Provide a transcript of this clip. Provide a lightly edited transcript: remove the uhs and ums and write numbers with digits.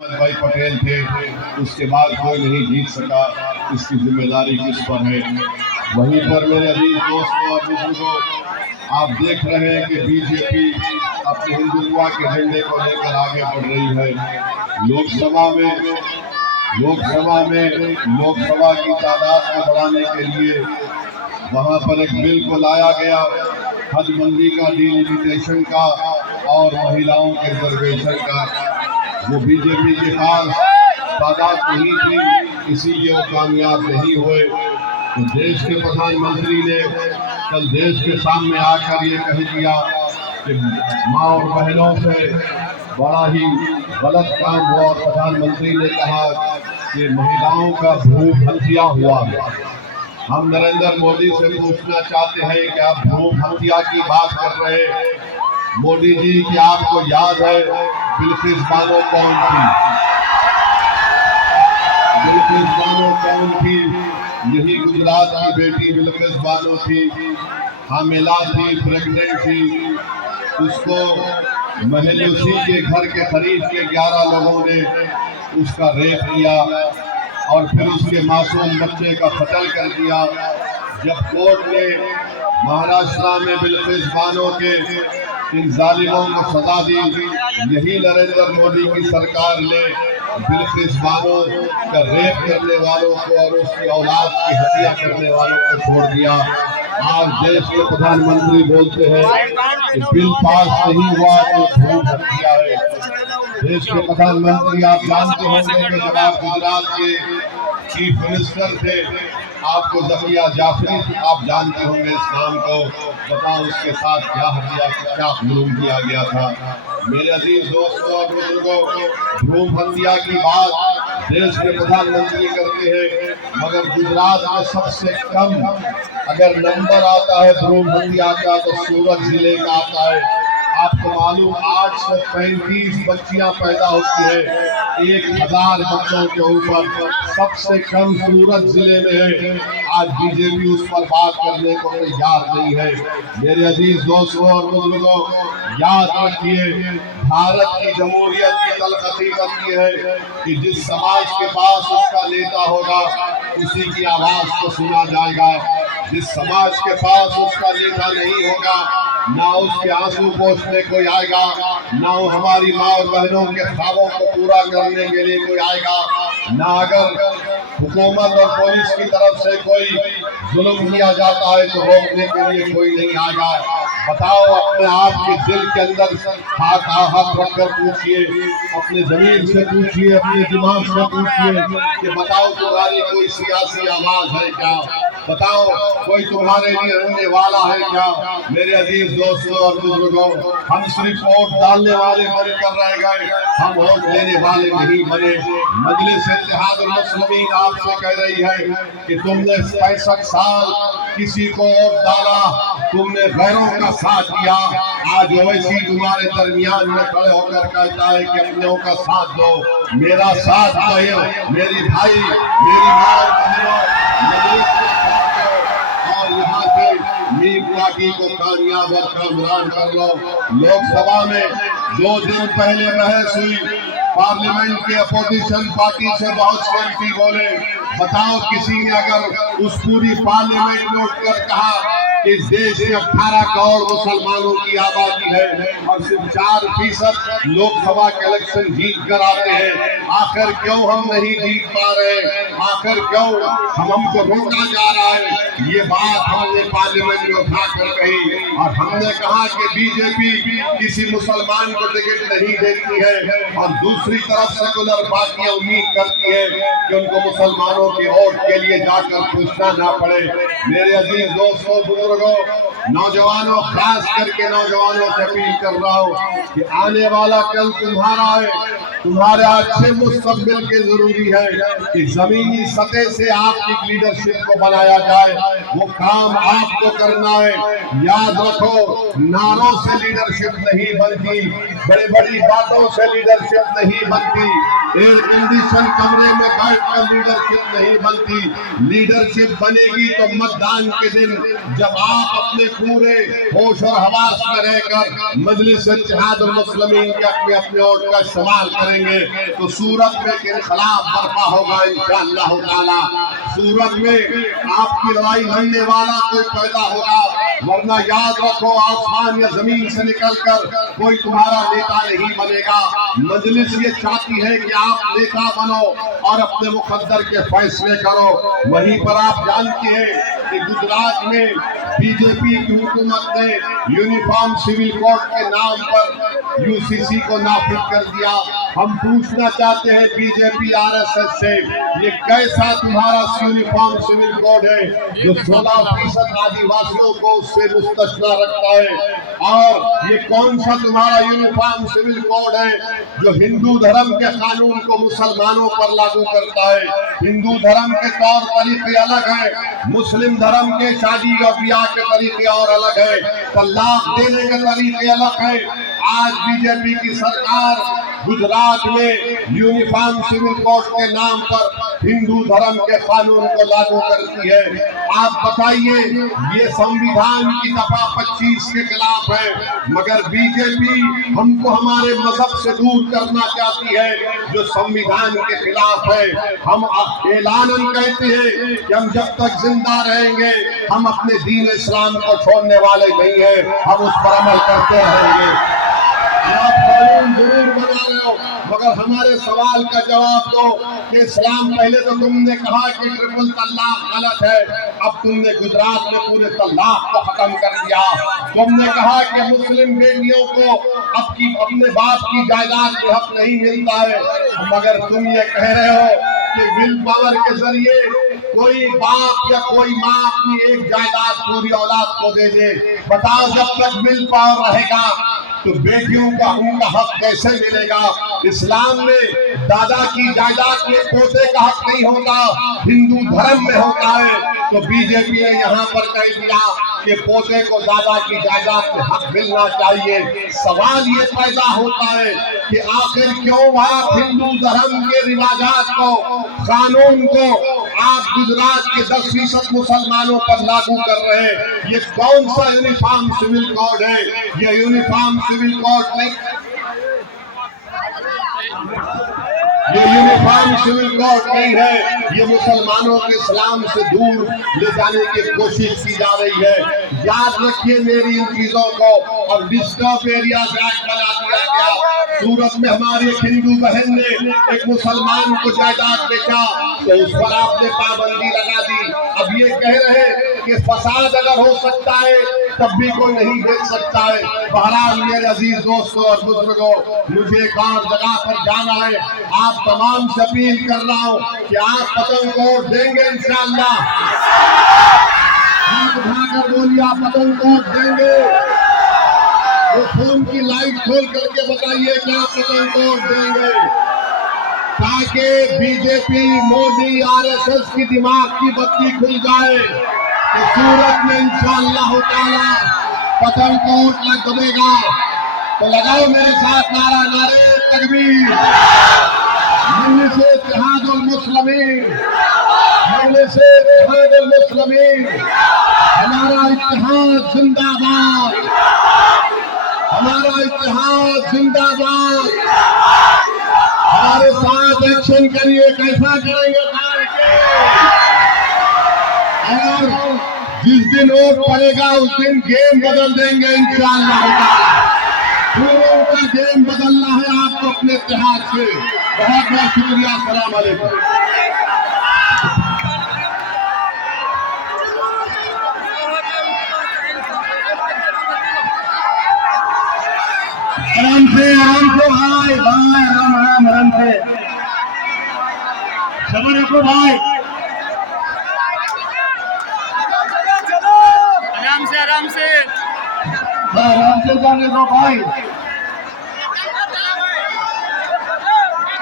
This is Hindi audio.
भाई पटेल थे, उसके बाद कोई नहीं जीत सका। इसकी जिम्मेदारी किस पर है? वहीं पर मेरे अजीज दोस्तों और बुजुर्गों, आप देख रहे हैं कि बीजेपी अपने हिंदुत्व के झंडे को लेकर आगे बढ़ रही है। लोकसभा की तादाद को बढ़ाने के लिए वहां पर एक बिल को लाया गया, हदबंदी का, डिलिमिटेशन का और महिलाओं के रिजर्वेशन का। वो बीजेपी के पास तादाद नहीं थी, इसीलिए वो कामयाब नहीं हुए। तो देश के प्रधानमंत्री ने कल देश के सामने आकर ये कह दिया कि माँ और बहनों से बड़ा ही गलत काम हुआ। प्रधानमंत्री ने कहा कि महिलाओं का भ्रूण हत्या हुआ है। हम नरेंद्र मोदी से पूछना चाहते हैं कि आप भ्रूण हत्या की बात कर रहे हैं। मोदी जी, क्या आपको याद है बिल्किस बानो कौन थी? बिल्किस बानो कौन थी? यही गुजरात की बेटी बिल्किस बानो थी। हामिला थी, प्रेग्नेंट थी। उसको महलूसी के घर के करीब के 11 लोगों ने उसका रेप किया और फिर उसके मासूम बच्चे का कत्ल कर दिया। जब कोर्ट ने महाराष्ट्र में बिल्किस बानो के इन जालिमों को सजा दी, यही नरेंद्र मोदी की सरकार ने बिल्किस बानो का रेप करने वालों को और उसकी औलाद की हत्या करने वालों को छोड़ दिया। आज देश के प्रधानमंत्री बोलते हैं कि बिल पास नहीं हुआ तो भ्रूण हत्या है। देश के प्रधानमंत्री, आप जानते होंगे कि जब आप गुजरात के चीफ मिनिस्टर थे, आपको जकिया जाफरी, आप जानते होंगे इस नाम को। बताओ उसके साथ क्या हत्या, क्या जुल्म किया गया था। मेरे अजीज दोस्तों और बुजुर्गों, भ्रूण हत्या की बात देश के प्रधानमंत्री करते हैं, मगर गुजरात में सबसे कम अगर नंबर आता है भ्रूण हत्या का तो सूरत जिले का आता है। आपको मालूम 835 बच्चियां पैदा होती है 1000 बच्चों के ऊपर, सबसे कम सूरत जिले में है। आज बीजेपी उस पर बात करने को तैयार नहीं है। मेरे अजीज दोस्तों और बुजुर्गों, याद रखिए, भारत की जमहूरियत की तलखती बनती है कि जिस समाज के पास उसका नेता होगा उसी की आवाज को सुना जाएगा। जिस समाज के पास उसका नेता नहीं होगा, ना उसके आंसू पोंछने कोई आएगा, ना हमारी माँ और बहनों के ख्वाबों को पूरा करने के लिए कोई आएगा, ना अगर हुकूमत और पुलिस की तरफ से कोई जुल्म किया जाता है तो रोकने के लिए कोई नहीं आएगा। बताओ, अपने आप के दिल के अंदर हाथ रखकर पूछिए, अपने जमीन से पूछिए, अपने दिमाग से पूछिए कि बताओ तुम्हारी कोई सियासी आवाज है क्या? बताओ कोई तुम्हारे लिए रहने वाला है क्या? मेरे अजीज दोस्तों और बुजुर्गों, हम सिर्फ वोट डालने वाले बनकर रह गए, हम वोट लेने वाले नहीं बने। मजलिस इत्तेहादुल मुस्लिमीन आपसे कह रही है कि तुमने 65 साल किसी को वोट डाला, तुमने गैरों का साथ दिया। आज ओवैसी तुम्हारे दरमियान में खड़े होकर कहता है कि अपनों का साथ दो, मेरा साथ दो, मेरी भाई, मेरी माँ और यहाँ से मीम पार्टी को कामयाब और कामरान कर लो। लोकसभा में 2 दिन पहले बहस हुई, पार्लियामेंट के अपोजिशन पार्टी से बहुत से एमपी बोले। बताओ, किसी ने अगर उस पूरी पार्लियामेंट में उठकर कहा कि इस देश में 18 करोड़ मुसलमानों की आबादी है और सिर्फ 4% लोकसभा के इलेक्शन जीत कर आते हैं, आखिर क्यों हम नहीं जीत पा रहे? आखिर क्यों हमको रोका जा रहा है? ये बात हमने पार्लियामेंट में उठाकर कही और हमने कहा कि बीजेपी किसी मुसलमान को टिकट नहीं देती है और दूसरी तरफ सेकुलर पार्टियां उम्मीद करती है कि उनको मुसलमानों के वोट के लिए जाकर पूछना ना पड़े। मेरे अजीज दोस्तों, बुजुर्गों, नौजवानों, खास करके नौजवानों से अपील कर रहा हूँ कि आने वाला कल तुम्हारा है। तुम्हारे अच्छे मुस्तकबिल के जरूरी है कि जमीनी सतह से आपकी लीडरशिप को बनाया जाए। वो काम आपको करना है। याद रखो, नारों से लीडरशिप नहीं बनती, बड़ी बड़ी बातों से लीडरशिप नहीं बनती। एयर कंडीशन कमरे में बैठकर लीडरशिप नहीं बनती। लीडरशिप बनेगी तो मतदान के दिन जब आप अपने पूरे होश और हवास में रहकर मजलिस इत्तेहादुल मुस्लिमीन के अपने वोट का इस्तेमाल करेंगे तो सूरत में एक इनकलाब बर्पा होगा इंशाअल्लाह ताला। सूरत में आपकी लड़ाई लड़ने वाला कोई पैदा होगा, वरना याद रखो आसमान या जमीन से निकलकर कोई तुम्हारा नेता नहीं बनेगा। मजलिस ये चाहती है कि आप नेता बनो और अपने मुकद्दर के फैसले करो। वहीं पर आप जानते हैं कि गुजरात में बीजेपी की हुकूमत ने यूनिफॉर्म सिविल कोड के नाम पर यूसीसी को नाफिज कर दिया। हम पूछना चाहते हैं बीजेपी आरएसएस से, ये कैसा तुम्हारा यूनिफॉर्म सिविल कोड है जो 16% आदिवासियों को उससे मुस्तस्ना रखता है? और ये कौन सा तुम्हारा यूनिफॉर्म सिविल कोड है जो हिंदू धर्म के कानून को मुसलमानों पर लागू करता है? हिंदू धर्म के तौर तरीके अलग है, मुस्लिम धर्म के शादी और ब्याह के तरीके और अलग है, तलाक देने के तरीके अलग है। आज बीजेपी की सरकार गुजरात में यूनिफॉर्म सिविल कोड के नाम पर हिंदू धर्म के कानून को लागू करती है। आप बताइए, ये संविधान की दफा 25 के खिलाफ है, मगर बीजेपी हमको हमारे मजहब से दूर करना चाहती है जो संविधान के खिलाफ है। हम ऐलानन कहते हैं कि हम जब तक जिंदा रहेंगे हम अपने दीन इस्लाम को छोड़ने वाले नहीं है, हम उस पर अमल करते रहेंगे। आप कानून जरूर बना रहे हो, मगर हमारे सवाल का जवाब दो कि इस्लाम, पहले तो तुमने कहा कि ट्रिपल तलाक गलत है, अब तुमने गुजरात में पूरे तलाक को खत्म कर दिया। तुमने कहा कि मुस्लिम बेटियों को अपने बाप की जायदाद में हक नहीं मिलता है, मगर तुम ये कह रहे हो कि विल पावर के जरिए कोई बाप या कोई माँ अपनी एक जायदाद पूरी औलाद को दे दे। बताओ, जब तक विल पावर रहेगा तो बेटियों का उनका हक कैसे मिलेगा? इस्लाम में दादा की जायदाद में पोते का हक नहीं होता, हिंदू धर्म में होता है। तो बीजेपी ने यहाँ पर कह दिया कि पोते को दादा की जायदाद में हक मिलना चाहिए। सवाल ये पैदा होता है कि आखिर क्यों आप हिंदू धर्म के रिवाजात को, कानून को आप गुजरात के 10% मुसलमानों पर लागू कर रहे हैं? ये कौन सा यूनिफॉर्म सिविल कोड है? ये यूनिफॉर्म सिविल कोड नहीं, ये यूनिफॉर्म सिविल कोड नहीं है, ये मुसलमानों के इस्लाम से दूर ले जाने की कोशिश की जा रही है। याद रखिए मेरी इन चीजों को। और डिस्टर्ब एरिया एक्ट बना दिया गया। सूरत में हमारी एक हिंदू बहन ने एक मुसलमान को जायदाद बेचा तो उस पर आपने पाबंदी लगा दी। अब ये कह रहे कि फसाद अगर हो सकता है तब भी कोई नहीं बेच सकता है। बहरहाल मेरे अजीज दोस्तों और बुजुर्गों, मुझे एक और जगह पर जाना है। आप तमाम से अपील कर रहा हूँ कि आप पतंग को वोट देंगे इंशाअल्लाह। हाथ उठाकर बोलिए, आप पतंग को वोट देंगे। वो फोन की लाइट खोल करके बताइए कि आप पतंग को वोट देंगे, ताकि बीजेपी, मोदी, आरएसएस की दिमाग की बत्ती खुल जाए। तो सूरत में इंशाअल्लाह ताला पतंग को वोट लग दबेगा। तो लगाओ मेरे साथ नारा, नारे तकबीर, मजलिस इत्तेहादुल मुस्लिमीन, मजलिस इत्तेहादुल मुस्लिमीन, हमारा इत्तेहाद जिंदाबाद, हमारा इत्तेहाद जिंदाबाद। हमारे साथ एक्शन करिए, कैसा करेंगे और जिस दिन वोट पड़ेगा उस दिन गेम बदल देंगे इंशाअल्लाह। पूरों का गेम बदलना है आपको अपने इत्तेहाद से। बहुत बहुत शुक्रिया। अस्सलाम वालेकुम। आराम से भाई, आराम से सबर रखो भाई, आराम से जाने दो भाई।